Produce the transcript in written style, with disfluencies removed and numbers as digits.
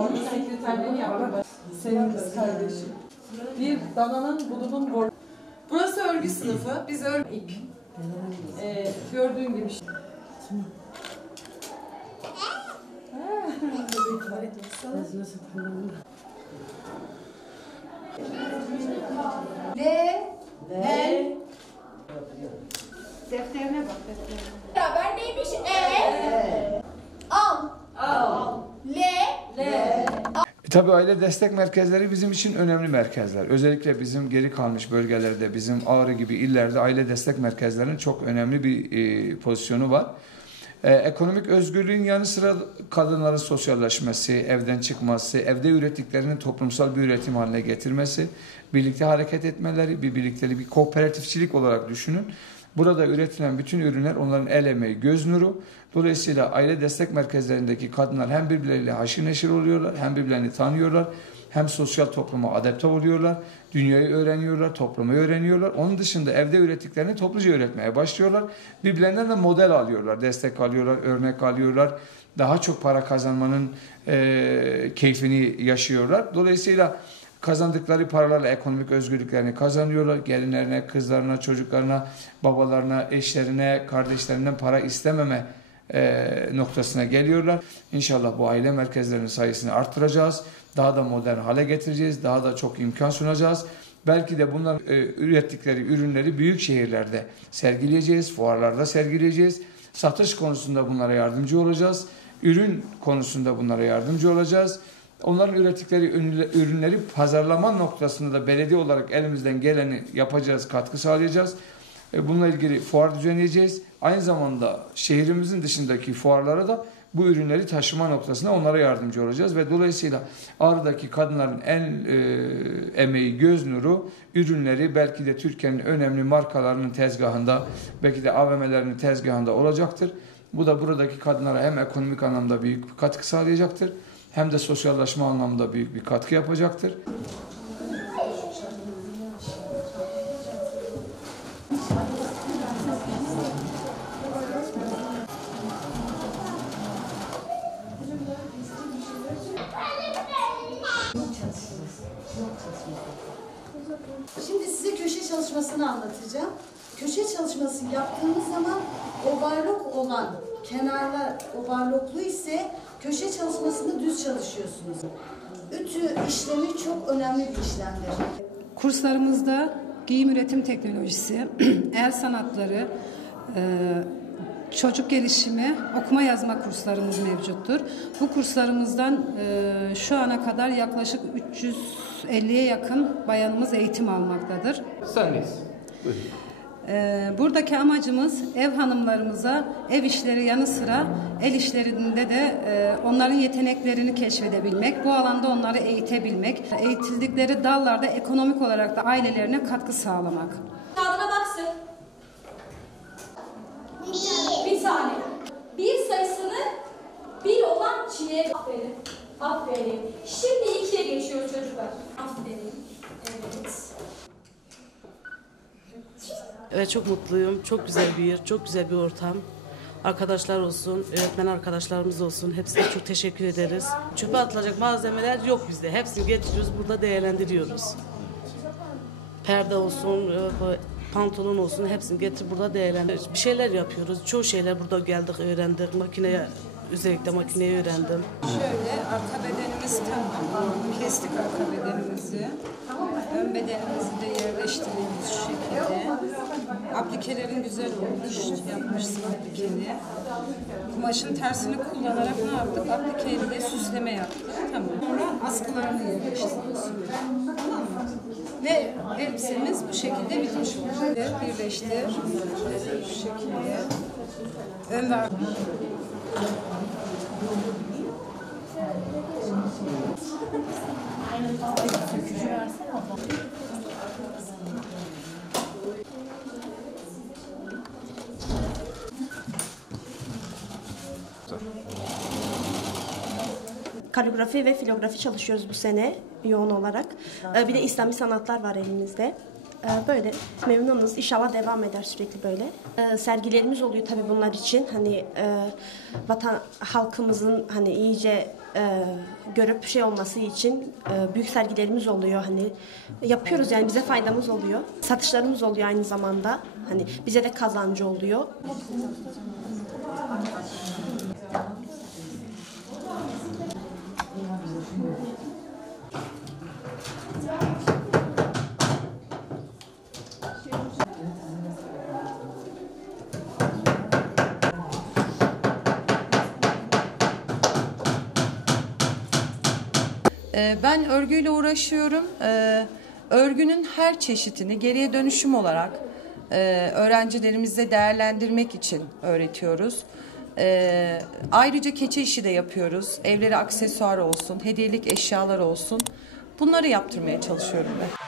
Orada sekreterliğini yaptım. Senin kız kardeşim. Bir dananın budunun borcu. Burası örgü sınıfı. Biz ip. Gördüğün gibi. Ne? Defterine bak, defterine. Beraber neymiş? Al. Le. Tabii aile destek merkezleri bizim için önemli merkezler. Özellikle bizim geri kalmış bölgelerde, bizim Ağrı gibi illerde aile destek merkezlerinin çok önemli bir pozisyonu var. Ekonomik özgürlüğün yanı sıra kadınların sosyalleşmesi, evden çıkması, evde ürettiklerinin toplumsal bir üretim haline getirmesi, birlikte hareket etmeleri, bir birlikteliği, bir kooperatifçilik olarak düşünün. Burada üretilen bütün ürünler onların el emeği, göz nuru. Dolayısıyla aile destek merkezlerindeki kadınlar hem birbirleriyle haşır neşir oluyorlar, hem birbirlerini tanıyorlar, hem sosyal topluma adapte oluyorlar, dünyayı öğreniyorlar, toplumu öğreniyorlar. Onun dışında evde ürettiklerini topluca üretmeye başlıyorlar. Birbirlerinden de model alıyorlar, destek alıyorlar, örnek alıyorlar. Daha çok para kazanmanın keyfini yaşıyorlar. Dolayısıyla kazandıkları paralarla ekonomik özgürlüklerini kazanıyorlar. Gelinlerine, kızlarına, çocuklarına, babalarına, eşlerine, kardeşlerinden para istememe noktasına geliyorlar. İnşallah bu aile merkezlerinin sayısını arttıracağız. Daha da modern hale getireceğiz. Daha da çok imkan sunacağız. Belki de bunlar ürettikleri ürünleri büyük şehirlerde sergileyeceğiz. Fuarlarda sergileyeceğiz. Satış konusunda bunlara yardımcı olacağız. Ürün konusunda bunlara yardımcı olacağız. Onların ürettikleri ürünleri pazarlama noktasında da belediye olarak elimizden geleni yapacağız, katkı sağlayacağız. Bununla ilgili fuar düzenleyeceğiz. Aynı zamanda şehrimizin dışındaki fuarlara da bu ürünleri taşıma noktasında onlara yardımcı olacağız. Ve dolayısıyla Ağrı'daki kadınların en emeği, göz nuru ürünleri belki de Türkiye'nin önemli markalarının tezgahında, belki de AVM'lerinin tezgahında olacaktır. Bu da buradaki kadınlara hem ekonomik anlamda büyük bir katkı sağlayacaktır, hem de sosyalleşme anlamında büyük bir katkı yapacaktır. Şimdi size köşe çalışmasını anlatacağım. Köşe çalışması yaptığımız zaman ovarlok olan kenarlar ovarloklu ise köşe çalışmasında düz çalışıyorsunuz. Ütü işlemi çok önemli bir işlemdir. Kurslarımızda giyim üretim teknolojisi, el sanatları, çocuk gelişimi, okuma yazma kurslarımız mevcuttur. Bu kurslarımızdan şu ana kadar yaklaşık 350'ye yakın bayanımız eğitim almaktadır. Sendeyiz. Buyurun. Buradaki amacımız ev hanımlarımıza ev işleri yanı sıra el işlerinde de onların yeteneklerini keşfedebilmek, bu alanda onları eğitebilmek, eğitildikleri dallarda ekonomik olarak da ailelerine katkı sağlamak. Kağıdına baksın. Bir tane. Bir sayısını bir olan çiğe. Aferin. Aferin. Şimdi ikiye geçiyoruz çocuklar. Aferin. Evet. Evet, çok mutluyum. Çok güzel bir yer, çok güzel bir ortam. Arkadaşlar olsun, öğretmen arkadaşlarımız olsun. Hepsine çok teşekkür ederiz. Çöpe atılacak malzemeler yok bizde. Hepsini getiriyoruz, burada değerlendiriyoruz. Perde olsun, pantolon olsun, hepsini getirip burada değerlendiriyoruz. Bir şeyler yapıyoruz. Çoğu şeyler burada geldik, öğrendik. Makineye, özellikle makineyi öğrendim. Şöyle arka bedenimiz tamam. Kestik arka bedenimizi. Ön bedenimizi de yerleştiriyoruz şu şekilde. Aplikelerin güzel olmuş. Yapmışsın aplikeli. Kumaşın tersini kullanarak ne yaptık? Aplikeyle de süsleme yaptık. Tamam. Sonra askılarını yerleştiriyoruz. Tamam mı? Ve elbisemiz bu şekilde bitmiş olur. Birleştir. Şu şekilde. Ön ve arka. Kaligrafi ve filografi çalışıyoruz bu sene yoğun olarak. Bir de İslami sanatlar var elimizde. Böyle memnunuz. İnşallah devam eder sürekli böyle. Sergilerimiz oluyor tabii bunlar için. Hani halkımızın hani iyice görüp şey olması için büyük sergilerimiz oluyor. Hani yapıyoruz yani bize faydamız oluyor. Satışlarımız oluyor aynı zamanda. Hani bize de kazancı oluyor. Ben örgüyle uğraşıyorum. Örgünün her çeşitini geriye dönüşüm olarak öğrencilerimizle değerlendirmek için öğretiyoruz. Ayrıca keçe işi de yapıyoruz. Evlere aksesuar olsun, hediyelik eşyalar olsun. Bunları yaptırmaya çalışıyorum ben.